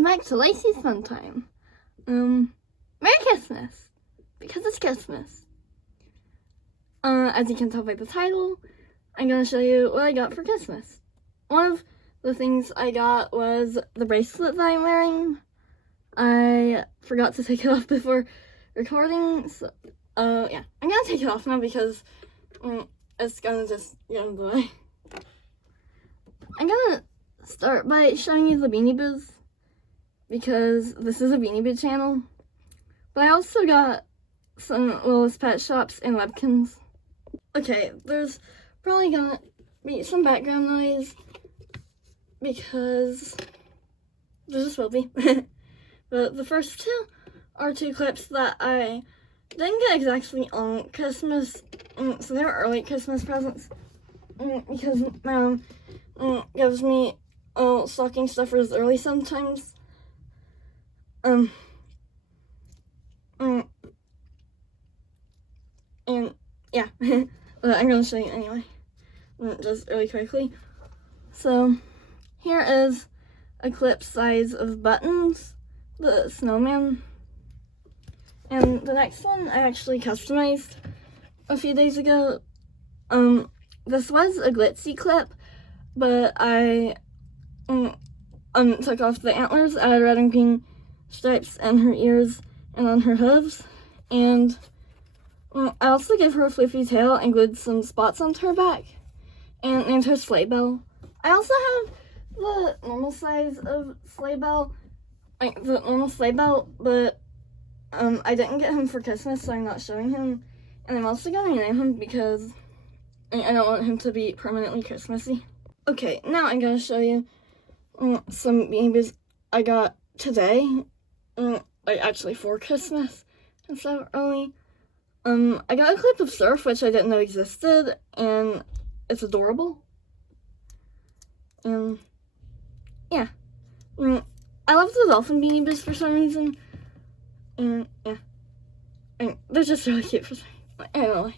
welcome back to Lacey's Fun Time. Merry Christmas! Because it's Christmas. As you can tell by the title, I'm gonna show you what I got for Christmas. One of the things I got was the bracelet that I'm wearing. I forgot to take it off before recording, so, yeah. I'm gonna take it off now because, it's gonna just get in the way. I'm gonna start by showing you the Beanie Boos, because this is a Beanie Boo channel. But I also got some Littlest Pet Shops and Webkinz. Okay, there's probably gonna be some background noise, because there just will be. But the first two are two clips that I didn't get exactly on Christmas, so they were early Christmas presents, because my mom gives me stocking stuffers early sometimes. And yeah, but I'm gonna show you anyway, just really quickly. So here is a clip size of Buttons, the snowman. And the next one I actually customized a few days ago. This was a glitzy clip, but I took off the antlers, added red and green stripes in her ears and on her hooves, and I also gave her a fluffy tail and glued some spots onto her back and named her Sleigh Bell. I also have the normal size of Sleigh Bell, like the normal Sleigh Bell, but I didn't get him for Christmas, so I'm not showing him. And I'm also gonna name him because I don't want him to be permanently Christmassy. Okay, now I'm gonna show you some Beanie Boos I got today, like actually for Christmas instead of early. I got a clip of Surf, which I didn't know existed, and it's adorable. And yeah, I love the dolphin Beanie Boos for some reason. And yeah, and they're just really cute for some reason. Anyway,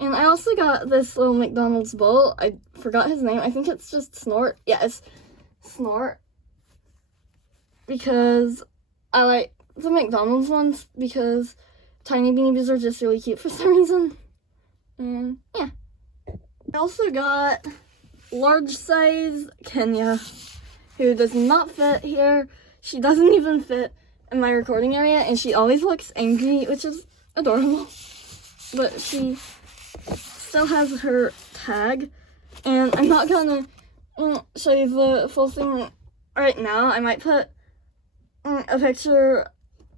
and I also got this little McDonald's bowl. I forgot his name. I think it's just Snort. Yeah, it's Snort, because I like the McDonald's ones because tiny Beanie Boos are just really cute for some reason. And yeah, I also got large size Kenya, who does not fit here. She doesn't even fit in my recording area, and she always looks angry, which is adorable. But she still has her tag, and I'm not gonna show you the full thing right now. I might put a picture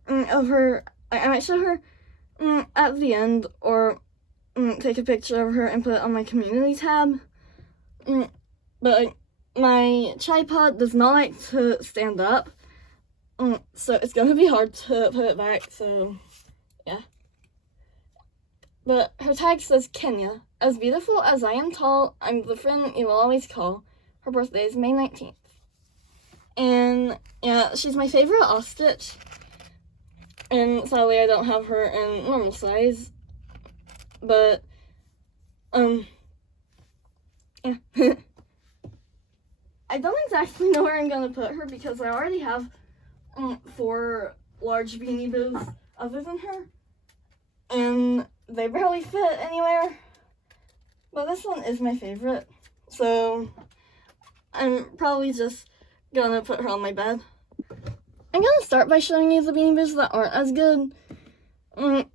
of her. I might show her at the end, or take a picture of her and put it on my community tab. But my tripod does not like to stand up, so it's gonna be hard to put it back, so yeah. But her tag says Kenya. As beautiful as I am tall, I'm the friend you will always call. Her birthday is May 19th. And yeah, she's my favorite ostrich. And sadly I don't have her in normal size. But yeah. I don't exactly know where I'm gonna put her because I already have 4 large Beanie Boos other than her, and they barely fit anywhere. But this one is my favorite, so I'm probably just gonna put her on my bed. I'm gonna start by showing you the Beanie Boos that aren't as good,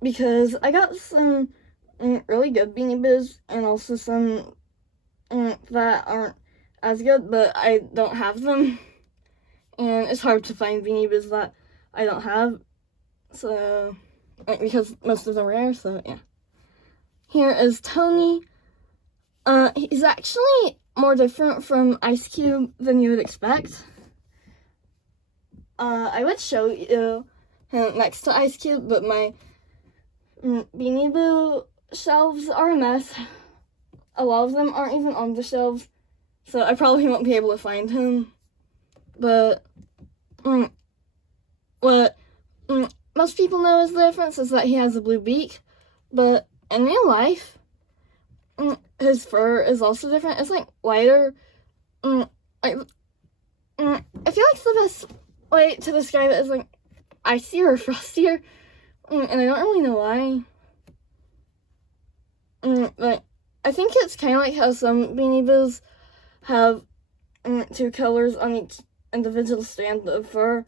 because I got some really good Beanie Boos and also some that aren't as good, but I don't have them, and it's hard to find Beanie Boos that I don't have, so because most of them are rare. So yeah, here is Tony. He's actually more different from Ice Cube than you would expect. I would show you him next to Ice Cube, but my Beanie Boo shelves are a mess. A lot of them aren't even on the shelves, so I probably won't be able to find him. But what most people know is the difference is that he has a blue beak, but in real life, his fur is also different. It's like lighter. I feel like the best way to describe it as like icier or frostier, and I don't really know why. But I think it's kind of like how some Beanie Boos have two colors on each individual strand of fur,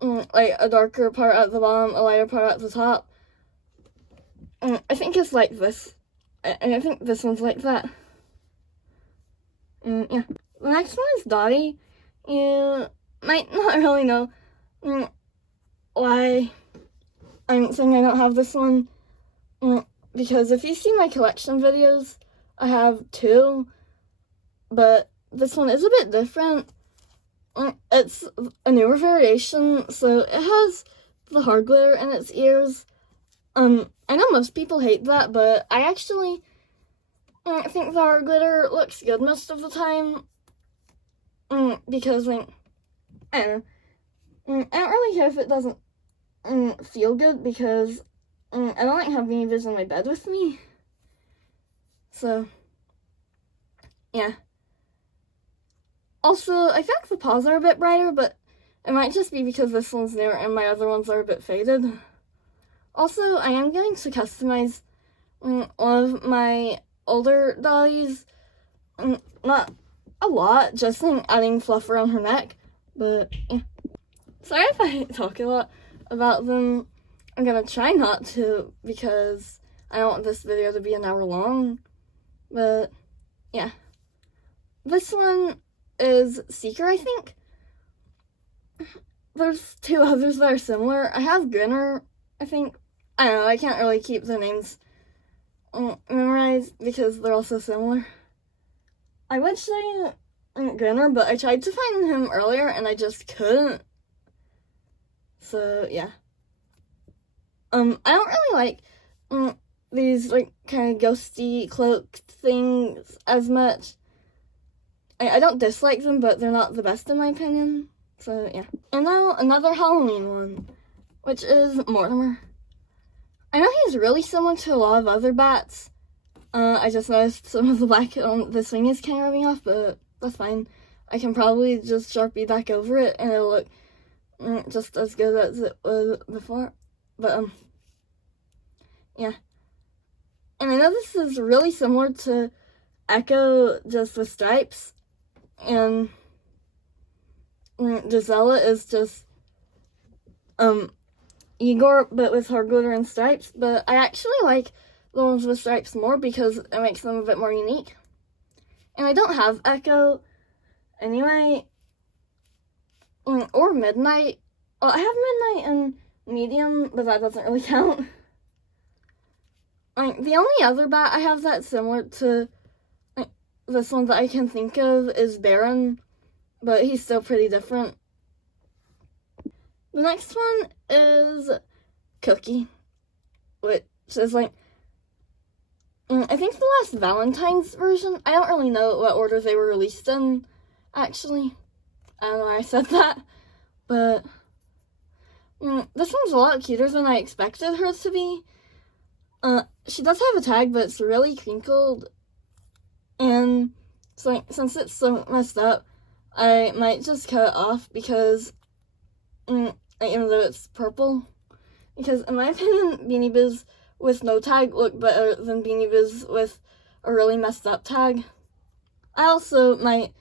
like a darker part at the bottom, a lighter part at the top. I think it's like this, and I think this one's like that. Yeah. The next one is Dottie. You might not really know why I'm saying I don't have this one, because if you see my collection videos, I have two, but this one is a bit different. It's a newer variation, so it has the hard glitter in its ears. I know most people hate that, but I actually think the hard glitter looks good most of the time. Because, like, I don't know. I don't really care if it doesn't feel good, because I don't like having Beanie Boos in my bed with me. So, yeah. Also, I think the paws are a bit brighter, but it might just be because this one's newer and my other ones are a bit faded. Also, I am going to customize one of my older dollies. Not a lot, just like adding fluff around her neck, but yeah. Sorry if I talk a lot about them. I'm gonna try not to, because I don't want this video to be an hour long, but yeah. This one is Seeker, I think. There's two others that are similar. I have Grinner, I think. I don't know, I can't really keep the names memorized because they're all so similar. I would say Grinner, but I tried to find him earlier and I just couldn't. So, yeah. I don't really like these, like, kind of ghosty cloak things as much. I don't dislike them, but they're not the best in my opinion. So, yeah. And now, another Halloween one, which is Mortimer. I know he's really similar to a lot of other bats. I just noticed some of the black on this wing is kind of rubbing off, but that's fine. I can probably just Sharpie back over it, and it'll look just as good as it was before. But, yeah. And I know this is really similar to Echo, just with stripes. And Gisela is just Igor, but with hard glitter and stripes. But I actually like the ones with stripes more because it makes them a bit more unique. And I don't have Echo anyway, or Midnight. Well, I have Midnight and Medium, but that doesn't really count. Like, the only other bat I have that's similar to this one that I can think of is Baron, but he's still pretty different. The next one is Cookie, which is like, I think the last Valentine's version. I don't really know what order they were released in, actually. I don't know why I said that, but this one's a lot cuter than I expected her to be. She does have a tag, but it's really crinkled. And it's like, since it's so messed up, I might just cut it off because, even though it's purple. Because in my opinion, Beanie Boos with no tag look better than Beanie Boos with a really messed up tag. I also might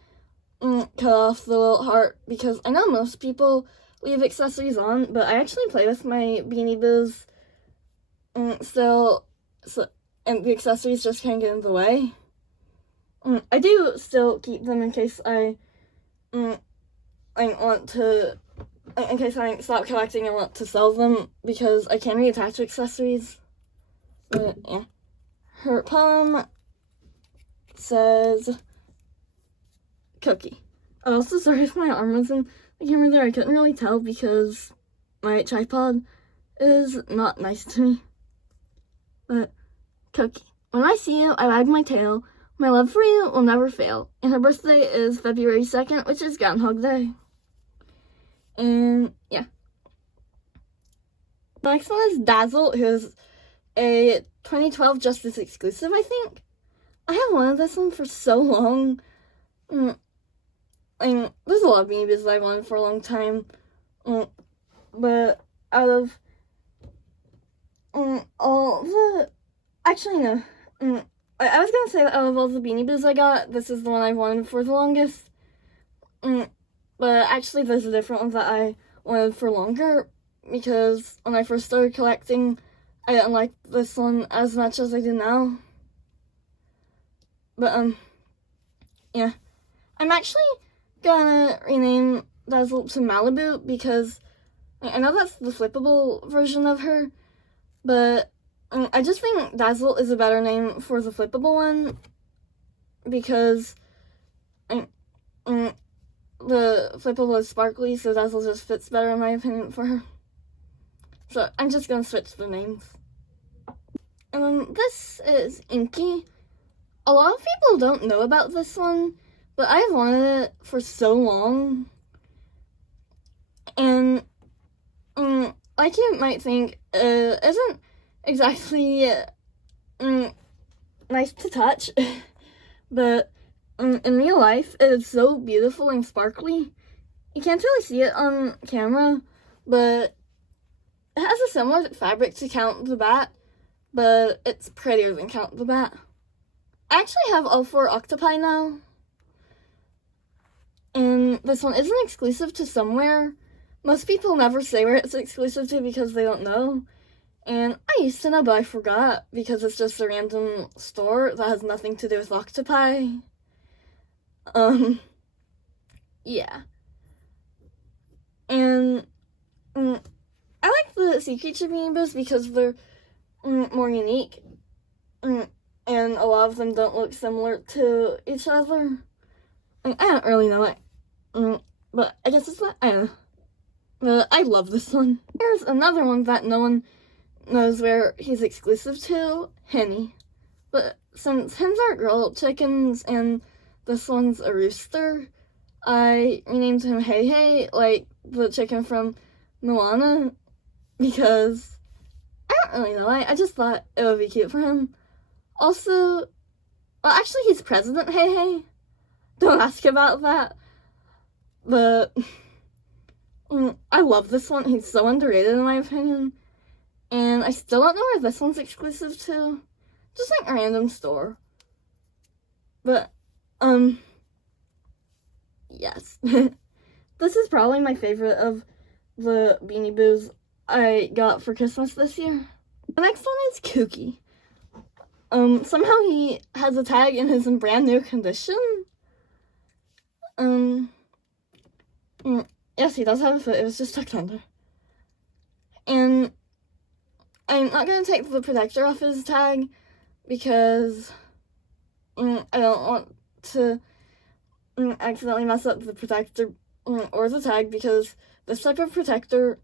cut off the little heart because I know most people leave accessories on, but I actually play with my Beanie Boos still, and the accessories just can't get in the way. I do still keep them in case I want to, in case I stop collecting and want to sell them, because I can reattach accessories. But yeah. Her poem says Cookie. I'm also sorry if my arm was in the camera there. I couldn't really tell because my tripod is not nice to me. But Cookie. When I see you, I wag my tail. My love for you will never fail. And her birthday is February 2nd, which is Groundhog Day. And yeah. The next one is Dazzle, who's a 2012 Justice exclusive, I think. I have wanted this one for so long. And there's a lot of Beanie Boos that I've wanted for a long time. But out of all the... Actually, no. I was gonna say that out of all the Beanie Boos I got, this is the one I've wanted for the longest. But actually, there's a different one that I wanted for longer, because when I first started collecting, I didn't like this one as much as I do now. But, yeah. I'm actually gonna rename Dazzle to Malibu, because I know that's the flippable version of her, but I just think Dazzle is a better name for the flippable one, because the flippable is sparkly, so Dazzle just fits better in my opinion for her. So I'm just gonna switch the names. This is Inky. A lot of people don't know about this one, but I've wanted it for so long. And like you might think, isn't exactly nice to touch, but in real life, it is so beautiful and sparkly. You can't really see it on camera, but it has a similar fabric to Count the Bat, but it's prettier than Count the Bat. I actually have all 4 octopi now, and this one isn't exclusive to somewhere. Most people never say where it's exclusive to because they don't know, and I used to know, but I forgot because it's just a random store that has nothing to do with octopi. Yeah. And I like the sea creature Beanie Boos because they're more unique, and a lot of them don't look similar to each other. I don't really know it, but I guess it's not, I don't know. But I love this one. Here's another one that no one knows where he's exclusive to, Henny. But since hens are girl chickens and this one's a rooster, I renamed him Hey Hey, like the chicken from Moana, because I don't really know, I just thought it would be cute for him. Also, well, actually he's President Hey Hey. Don't ask about that. But I love this one. He's so underrated in my opinion. And I still don't know where this one's exclusive to. Just like a random store. But, yes. This is probably my favorite of the Beanie Boos I got for Christmas this year. The next one is Kooky. Somehow he has a tag and is in brand new condition. Yes, he does have a foot. It was just tucked under. And I'm not going to take the protector off his tag because I don't want to accidentally mess up the protector or the tag, because this type of protector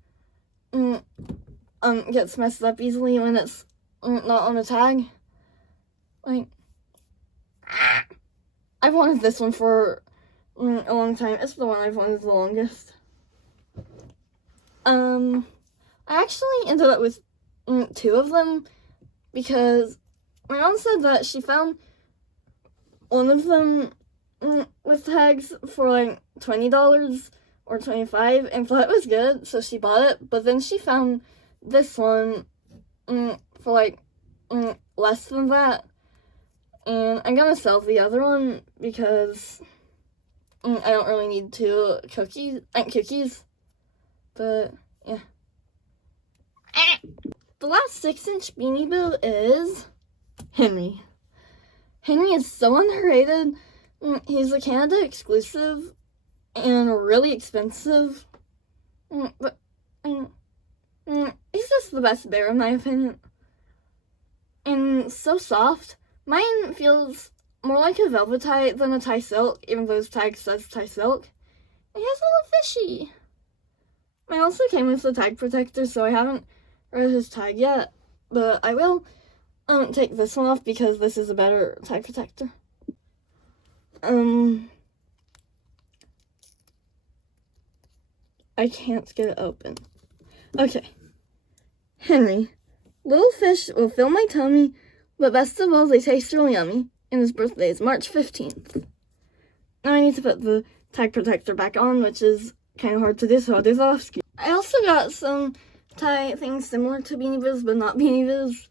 gets messed up easily when it's not on the tag. Like, I've wanted this one for a long time. It's the one I've wanted the longest. I actually ended up with 2 of them because my mom said that she found one of them with tags for like $20 or $25 and thought it was good, so she bought it. But then she found this one for like less than that, and I'm gonna sell the other one because I don't really need 2 cookies. But yeah. The last 6-inch Beanie Boo is Henry. Henry is so underrated. He's a Canada exclusive and really expensive. But he's just the best bear in my opinion. And so soft. Mine feels more like a velvet tie than a tie silk, even though his tag says tie silk. And he has a little fishy. Mine also came with the tag protector, so I haven't read his tag yet, but I will take this one off because this is a better tag protector. I can't get it open. Okay. Henry. Little fish will fill my tummy, but best of all, they taste real yummy. And his birthday is March 15th. Now I need to put the tag protector back on, which is kind of hard to do, so I'll do that off screen. I also got some tie things similar to Beanie Boos, but not Beanie Boos.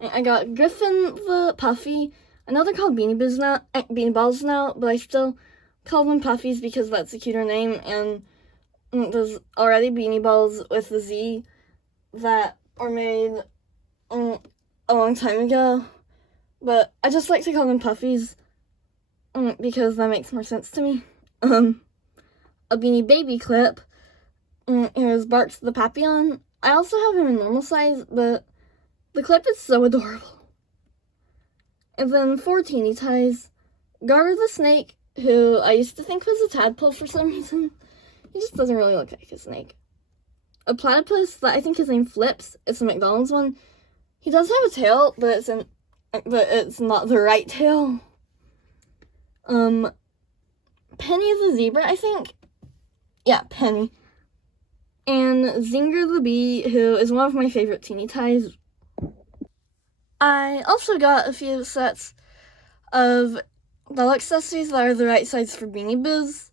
I got Griffin the Puffy. I know they're called Beanie Boos now, Beanie Balls now, but I still call them Puffies because that's a cuter name, and there's already Beanie Balls with the Z that were made a long time ago, but I just like to call them Puffies because that makes more sense to me. A Beanie Baby clip. Here's Barks the Papillon. I also have him in normal size, but the clip is so adorable. And then 4 teeny ties. Garter the Snake, who I used to think was a tadpole for some reason. He just doesn't really look like a snake. A platypus that I think his name Flips. It's a McDonald's one. He does have a tail, but it's not the right tail. Penny the zebra, I think. Yeah, Penny. And Zinger the bee, who is one of my favorite teeny ties. I also got a few sets of deluxe accessories that are the right size for Beanie Boos.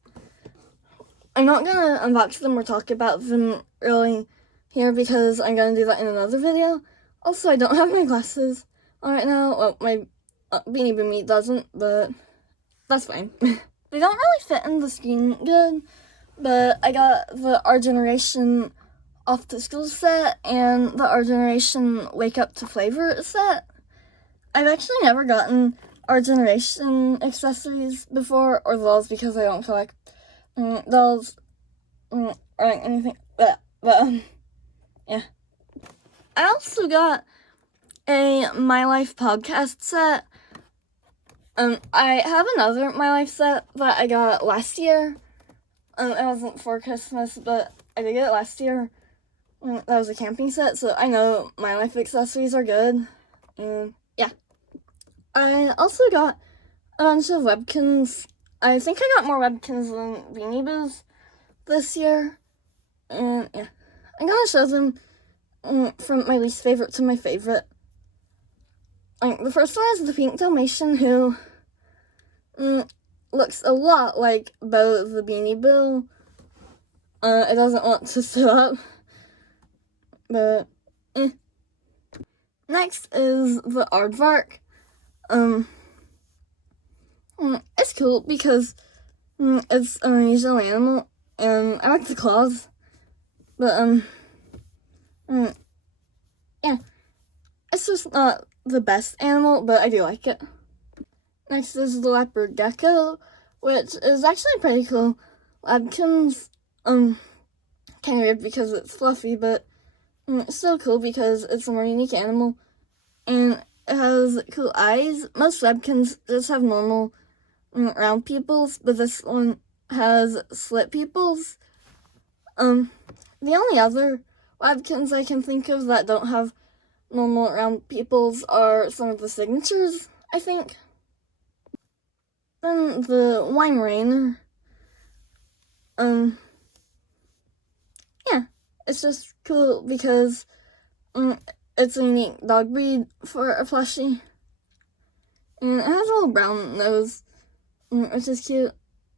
I'm not gonna unbox them or talk about them really here because I'm gonna do that in another video. Also, I don't have my glasses on right now. Well, my Beanie Boo meat doesn't, but that's fine. They don't really fit in the screen good, but I got the Our Generation Off to School set and the Our Generation Wake Up to Flavor set. I've actually never gotten Our Generation accessories before, or dolls, because I don't collect dolls or anything. But yeah. I also got a My Life podcast set. I have another My Life set that I got last year. It wasn't for Christmas, but I did get it last year. That was a camping set, so I know My Life accessories are good. And yeah. I also got a bunch of Webkinz. I think I got more Webkinz than Beanie Boos this year. And yeah. I'm gonna show them from my least favorite to my favorite. The first one is the Pink Dalmatian, who looks a lot like Bo the Beanie Boo. It doesn't want to sit up, but Next is the Aardvark. It's cool because it's an unusual animal, and I like the claws, but yeah, it's just not the best animal, but I do like it. Next is the leopard gecko, which is actually pretty cool. Webkinz, kind of weird because it's fluffy, but it's still cool because it's a more unique animal, and it has cool eyes. Most Webkinz just have normal round pupils, but this one has slit pupils. The only other Webkinz I can think of that don't have normal round pupils are some of the signatures, I think. Then the Weimaraner. Yeah, it's just cool because it's a unique dog breed for a plushie. And it has a little brown nose, which is cute,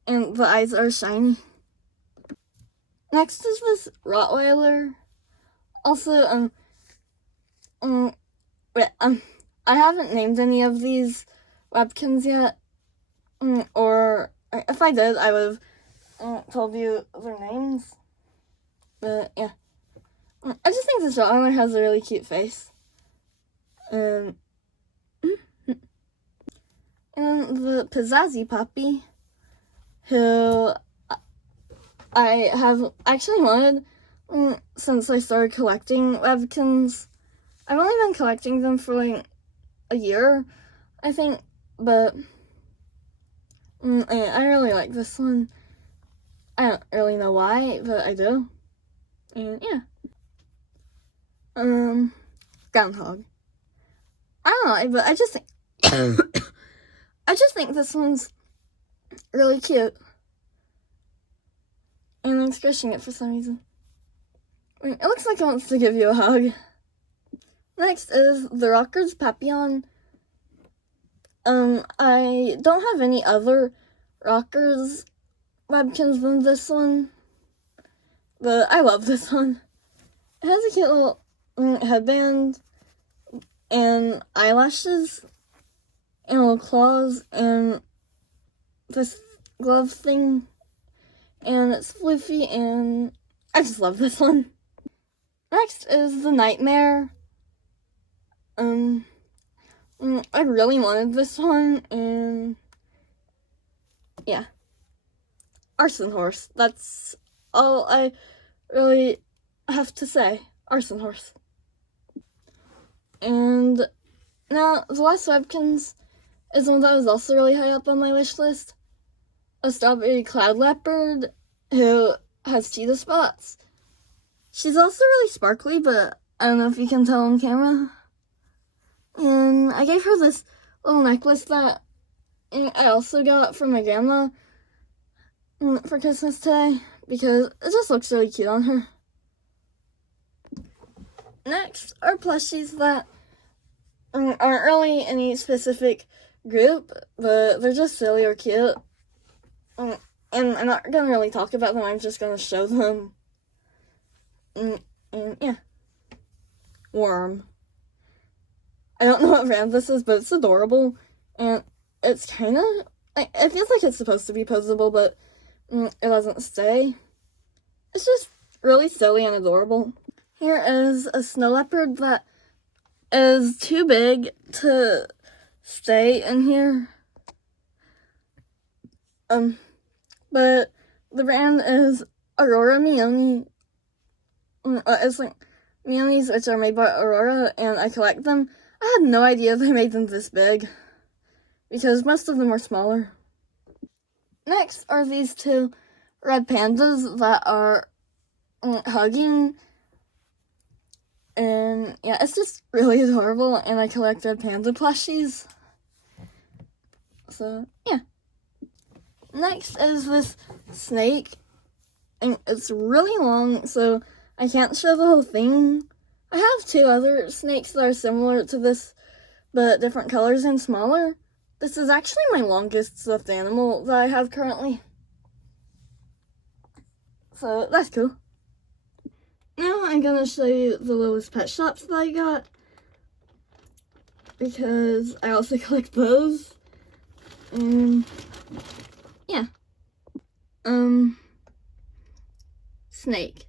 and the eyes are shiny. Next is this Rottweiler. Also, I haven't named any of these Webkinz yet, or if I did, I would have told you their names. But yeah, I just think this Rottweiler has a really cute face. And the Pizzazzy puppy, who I have actually wanted since I started collecting Webkinz. I've only been collecting them for like a year, I think, but I really like this one. I don't really know why, but I do. And yeah. Groundhog. I don't know, but I just think I just think this one's really cute. And I'm squishing it for some reason. It looks like it wants to give you a hug. Next is the Rockers Papillon. I don't have any other Rockers Webkinz than this one, but I love this one. It has a cute little headband and eyelashes and little claws and this glove thing, and it's floofy, and I just love this one. Next is the Nightmare. I really wanted this one, and yeah. Arson horse. That's all I really have to say. Arson horse. And now, the last Webkinz is one that was also really high up on my wish list. A strawberry cloud leopard who has cheetah spots. She's also really sparkly, but I don't know if you can tell on camera. And I gave her this little necklace that I also got from my grandma for Christmas today because it just looks really cute on her. Next are plushies that aren't really any specific group, but they're just really or cute. And I'm not gonna really talk about them, I'm just gonna show them. And yeah. Worm. I don't know what brand this is, but it's adorable. And it's kind of, it feels like it's supposed to be posable, but it doesn't stay. It's just really silly and adorable. Here is a snow leopard that is too big to stay in here. But the brand is Aurora Meoni. It's like Meonis, which are made by Aurora, and I collect them. I had no idea they made them this big, because most of them are smaller. Next are these two red pandas that are hugging, and yeah, it's just really adorable, and I collect red panda plushies. So, yeah. Next is this snake, and it's really long, so I can't show the whole thing. I have two other snakes that are similar to this, but different colors and smaller. This is actually my longest stuffed animal that I have currently. So, that's cool. Now I'm gonna show you the Littlest Pet Shops that I got, because I also collect those. And yeah. Snake.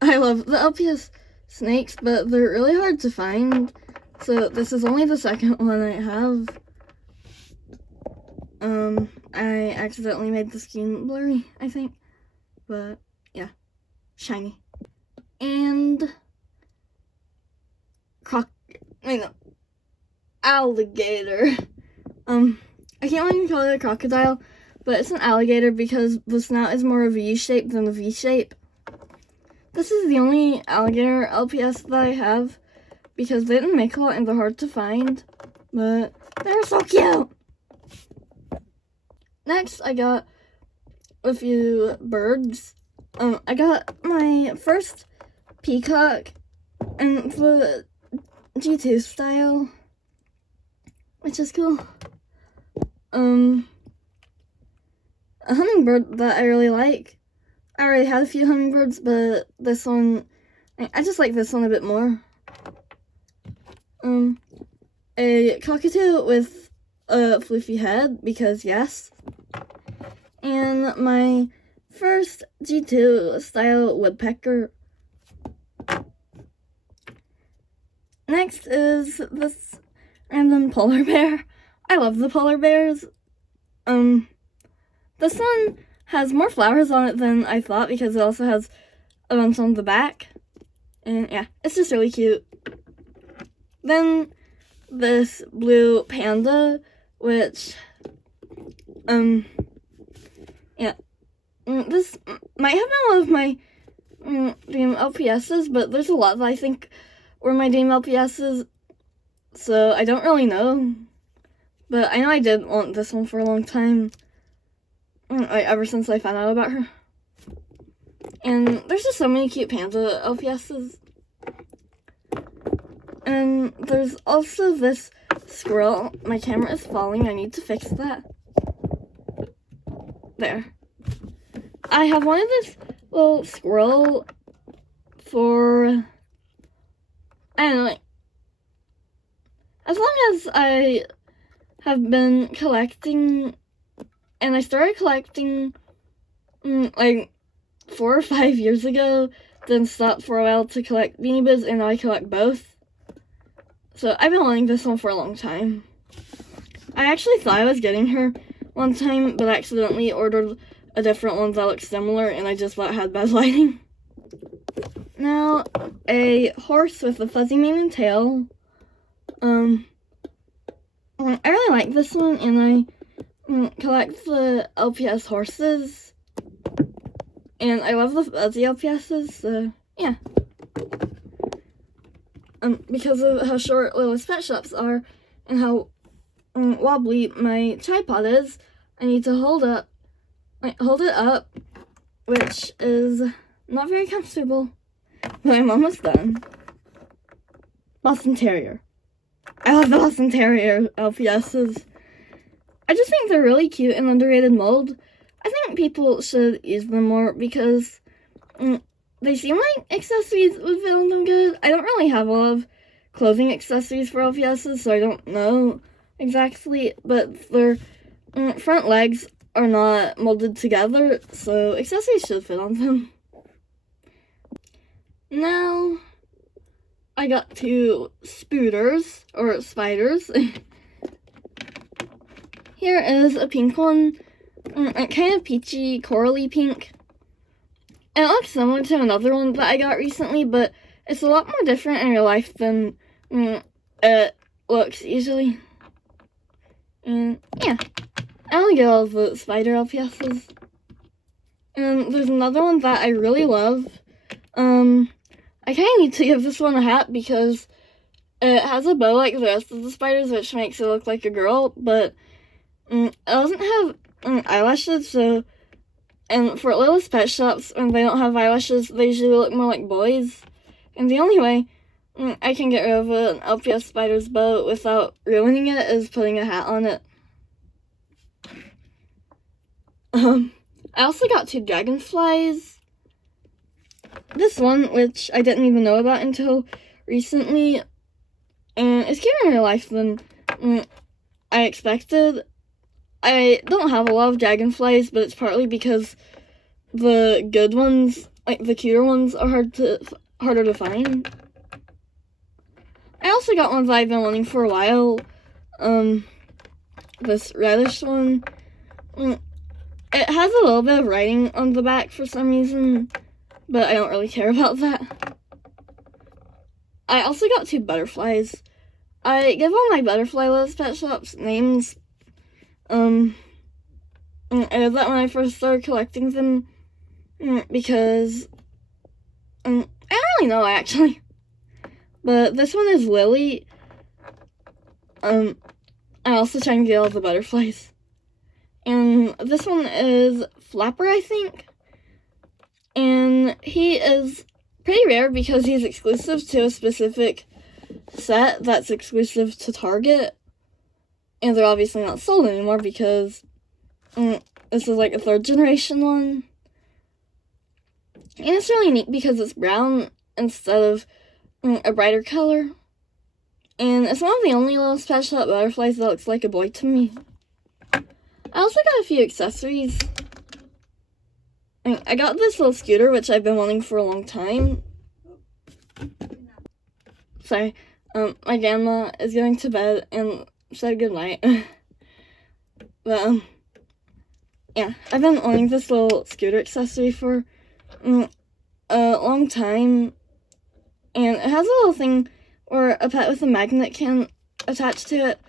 I love the LPS snakes, but they're really hard to find. So this is only the second one I have. I accidentally made the skin blurry, I think. But yeah, shiny. And alligator. I can't even call it a crocodile, but it's an alligator because the snout is more of a U shape than a V shape. This is the only alligator LPS that I have because they didn't make a lot and they're hard to find, but they're so cute. Next, I got a few birds. I got my first peacock in the G2 style, which is cool. A hummingbird that I really like. I already had a few hummingbirds, but this one, I just like this one a bit more. A cockatoo with a floofy head, because yes. And my first G2 style woodpecker. Next is this random polar bear. I love the polar bears. This one has more flowers on it than I thought because it also has a bunch on the back. And yeah, it's just really cute. Then this blue panda, which, yeah. This might have been one of my dream LPSs, but there's a lot that I think were my dream LPSs, so I don't really know. But I know I did want this one for a long time, like ever since I found out about her. And there's just so many cute panda LPSs. And there's also this squirrel. My camera is falling, I need to fix that. There. I have wanted this little squirrel for, I don't know, like, as long as I have been collecting, and I started collecting like 4 or 5 years ago, then stopped for a while to collect Beanie Boos, and now I collect both. So I've been wanting this one for a long time. I actually thought I was getting her one time, but I accidentally ordered a different one that looked similar, and I just thought it had bad lighting. Now, a horse with a fuzzy mane and tail. I really like this one, and I collect the LPS horses, and I love the fuzzy LPSs, so yeah. Because of how short Littlest Pet Shops are, and how wobbly my tripod is, I need to hold it up, which is not very comfortable, but I'm almost done. Boston Terrier. I love the Boston Terrier LPSs. I just think they're really cute and underrated mold. I think people should use them more because they seem like accessories would fit on them good. I don't really have a lot of clothing accessories for LPSs, so I don't know exactly, but their front legs are not molded together, so accessories should fit on them. Now, I got 2 spooters, or spiders. Here is a pink one, kind of peachy, corally pink. And it looks similar to another one that I got recently, but it's a lot more different in real life than it looks usually. And yeah, I only get all the spider LPSs. And there's another one that I really love. I kind of need to give this one a hat because it has a bow like the rest of the spiders, which makes it look like a girl, but it doesn't have eyelashes, so, and for Littlest Pet Shops, when they don't have eyelashes, they usually look more like boys. And the only way I can get rid of an LPS spider's bow without ruining it is putting a hat on it. I also got 2 dragonflies. This one, which I didn't even know about until recently, and it's cuter in real life than I expected. I don't have a lot of dragonflies, but it's partly because the good ones, like the cuter ones, are harder to find. I also got ones I've been wanting for a while. This reddish one. It has a little bit of writing on the back for some reason, but I don't really care about that. I also got 2 butterflies. I give all my butterfly Littlest Pet Shops names. I did that when I first started collecting them, because I don't really know actually. But this one is Lily. I'm also trying to get all the butterflies. And this one is Flapper, I think. And he is pretty rare because he's exclusive to a specific set that's exclusive to Target. And they're obviously not sold anymore because this is like a 3rd generation one. And it's really neat because it's brown instead of a brighter color. And it's one of the only Littlest Pet Shop butterflies that looks like a boy to me. I also got a few accessories. I got this little scooter, which I've been wanting for a long time. Sorry, my grandma is going to bed and said goodnight. But, yeah, I've been wanting this little scooter accessory for a long time. And it has a little thing where a pet with a magnet can attach to it,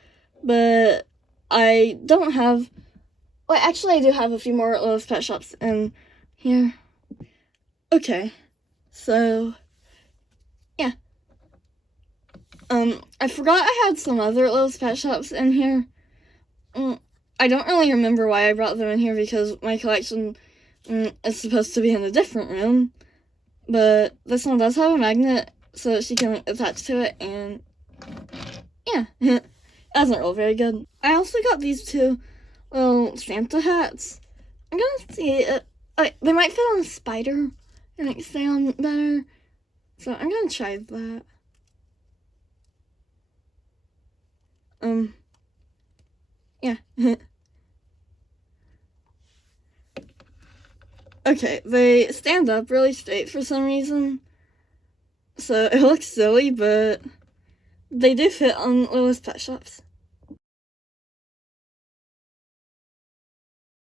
but I don't have... Well, actually, I do have a few more Littlest Pet Shops in here. Okay, so, yeah. I forgot I had some other Littlest Pet Shops in here. I don't really remember why I brought them in here because my collection is supposed to be in a different room. But this one does have a magnet so she can attach to it, and yeah, it doesn't roll very good. I also got these 2 little Santa hats. I'm gonna see They might fit on a spider and like stay on better. So I'm gonna try that. Yeah. Okay, they stand up really straight for some reason. So it looks silly, but they do fit on Littlest Pet Shops.